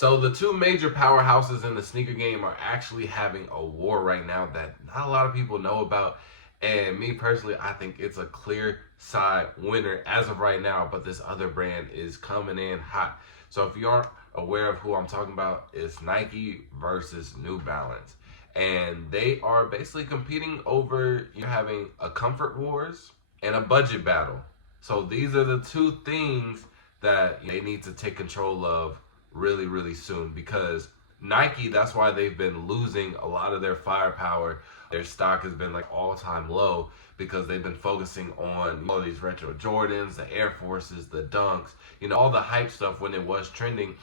So the two major powerhouses in the sneaker game are actually having a war right now that not a lot of people know about. And me personally, I think it's a clear side winner as of right now, but this other brand is coming in hot. So if you aren't aware of who I'm talking about, it's Nike versus New Balance. And they are basically competing over you having a comfort wars and a budget battle. So these are the two things that they need to take control of really, really soon because Nike, that's why they've been losing a lot of their firepower. Their stock has been like all-time low because they've been focusing on all these retro Jordans, the Air Forces, the Dunks, all the hype stuff when it was trending.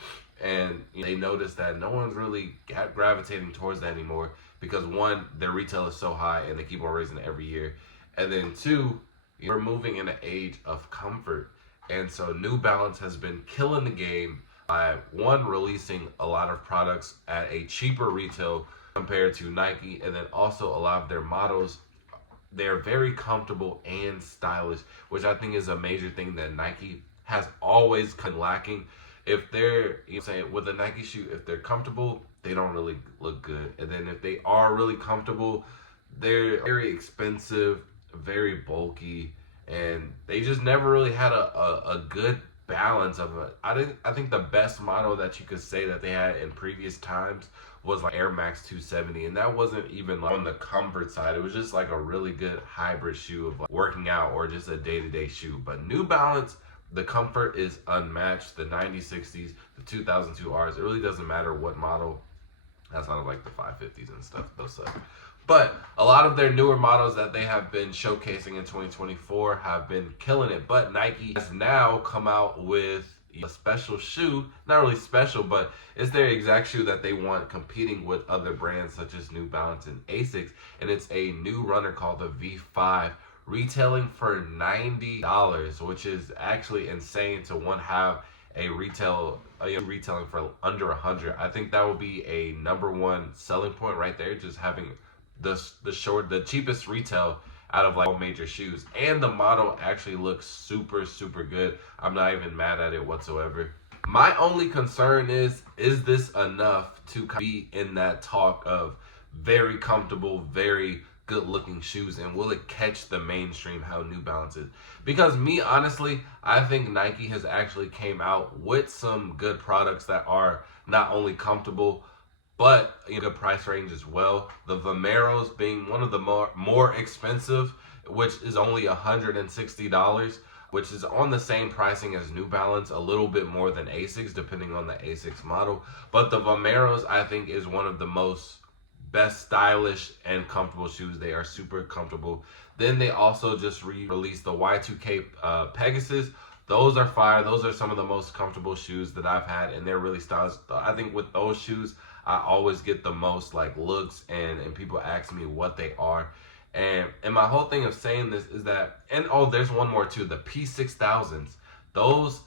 And they noticed that no one's really gravitating towards that anymore because one, their retail is so high and they keep on raising it every year. And then two, we're moving in an age of comfort. And so New Balance has been killing the game by one, releasing a lot of products at a cheaper retail compared to Nike, and then also a lot of their models, they're very comfortable and stylish, which I think is a major thing that Nike has always been lacking. If they're, saying with a Nike shoe, if they're comfortable, they don't really look good. And then if they are really comfortable, they're very expensive, very bulky, and they just never really had a good balance of it. I think the best model that you could say that they had in previous times was like Air Max 270, and that wasn't even like on the comfort side. It was just like a really good hybrid shoe of like working out or just a day-to-day shoe. But New Balance, the comfort is unmatched. The 9060s, the 2002Rs, it really doesn't matter what model. That's not like the 550s and stuff, those suck. But a lot of their newer models that they have been showcasing in 2024 have been killing it. But Nike has now come out with a special shoe, not really special, but it's their exact shoe that they want competing with other brands such as New Balance and Asics. And it's a new runner called the V5, retailing for $90, which is actually insane to have a retailing for under 100. I think that would be a number one selling point right there, just having the cheapest retail out of like all major shoes, and the model actually looks super good. I'm not even mad at it whatsoever. My only concern is this enough to be in that talk of very comfortable, very good looking shoes, and will it catch the mainstream how New Balance is? Because me, honestly, I think Nike has actually came out with some good products that are not only comfortable but in a good price range as well. The Vomeros being one of the more expensive, which is only $160, which is on the same pricing as New Balance, a little bit more than Asics, depending on the Asics model. But the Vomeros, I think, is one of the best stylish and comfortable shoes. They are super comfortable. Then they also just released the Y2K Pegasus. Those are fire. Those are some of the most comfortable shoes that I've had, and they're really stylish. I think with those shoes, I always get the most like looks, and people ask me what they are. And my whole thing of saying this is that, and oh, there's one more too, the P6000s. Those,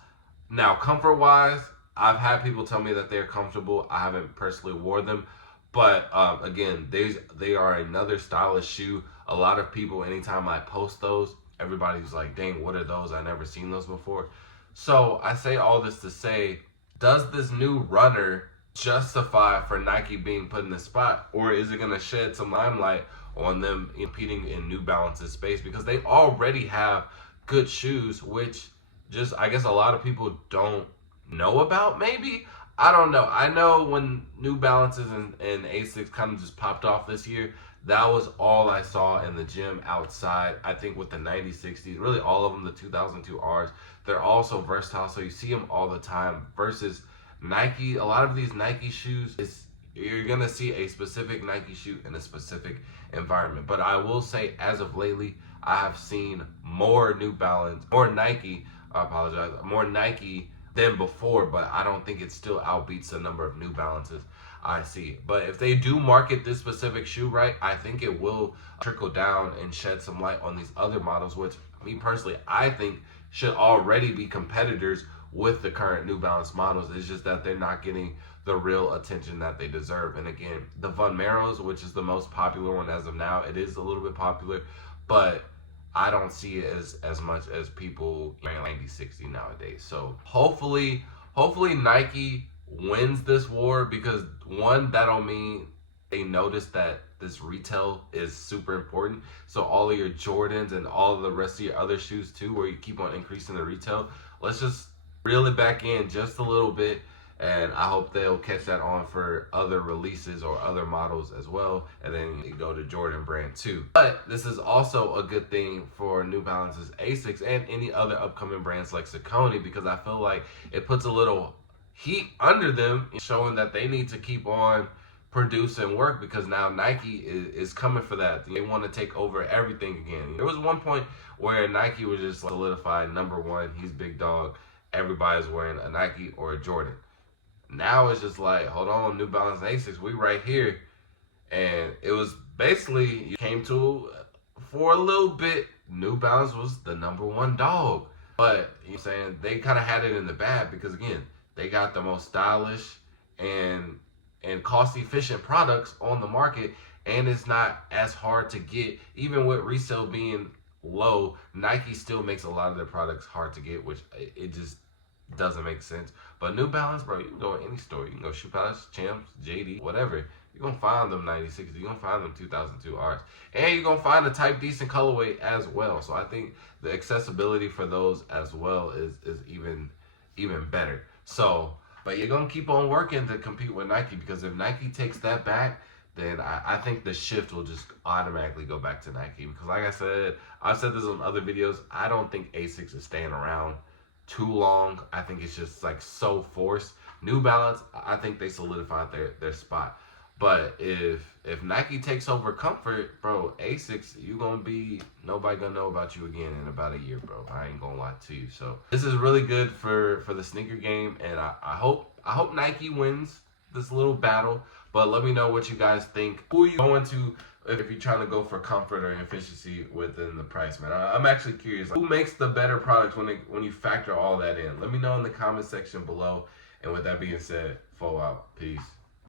now comfort wise, I've had people tell me that they're comfortable. I haven't personally wore them, but again, they are another stylish shoe. A lot of people, anytime I post those, everybody's like, dang, what are those? I never seen those before. So I say all this to say, does this new runner justify for Nike being put in the spot, or is it going to shed some limelight on them competing in New Balance's space? Because they already have good shoes, which just, I guess, a lot of people don't know about, maybe. I don't know. I know when New Balances and Asics kind of just popped off this year, that was all I saw in the gym outside. I think with the 9060s, really all of them, the 2002Rs, they're also versatile, so you see them all the time. Versus Nike, a lot of these Nike shoes, you're going to see a specific Nike shoe in a specific environment. But I will say, as of lately, I have seen more New Balance, more Nike than before, but I don't think it still outbeats the number of New Balances I see. But if they do market this specific shoe right, I think it will trickle down and shed some light on these other models, which me personally, I think should already be competitors with the current New Balance models. It's just that they're not getting the real attention that they deserve. And again, the Vomeros, which is the most popular one as of now, it is a little bit popular, but I don't see it as much as people wearing 90-60 nowadays. So hopefully Nike wins this war, because one, that'll mean they notice that this retail is super important. So all of your Jordans and all of the rest of your other shoes too, where you keep on increasing the retail, let's just reel it back in just a little bit. And I hope they'll catch that on for other releases or other models as well. And then you go to Jordan brand too. But this is also a good thing for New Balance's Asics and any other upcoming brands like Saucony, because I feel like it puts a little heat under them, showing that they need to keep on produce and work, because now Nike is coming for that. They want to take over everything again. There was one point where Nike was just solidified number one. He's big dog. Everybody's wearing a Nike or a Jordan. Now it's just like, hold on, New Balance and Asics, we right here. And it was basically, you came to, for a little bit, New Balance was the number one dog. But, you know what I'm saying, they kind of had it in the bag, because again, they got the most stylish and cost efficient products on the market, and it's not as hard to get. Even with resale being low, Nike still makes a lot of their products hard to get, which it just doesn't make sense. But New Balance, bro, you can go to any store. You can go Shoe Palace, Champs, JD, whatever. You're going to find them 96s. You're going to find them 2002 Rs. And you're going to find a type decent colorway as well. So I think the accessibility for those as well is even better. So, but you're going to keep on working to compete with Nike, because if Nike takes that back, then I think the shift will just automatically go back to Nike. Because like I said, I've said this on other videos, I don't think Asics is staying around too long. I think it's just like so forced. New Balance, I think they solidified their spot. But if Nike takes over comfort, bro, Asics, nobody gonna know about you again in about a year, bro. I ain't gonna lie to you. So this is really good for the sneaker game, and I hope Nike wins this little battle. But let me know what you guys think. Who are you going to if you're trying to go for comfort or efficiency within the price, man? I'm actually curious. Who makes the better products when you factor all that in? Let me know in the comment section below. And with that being said, fall out. Peace.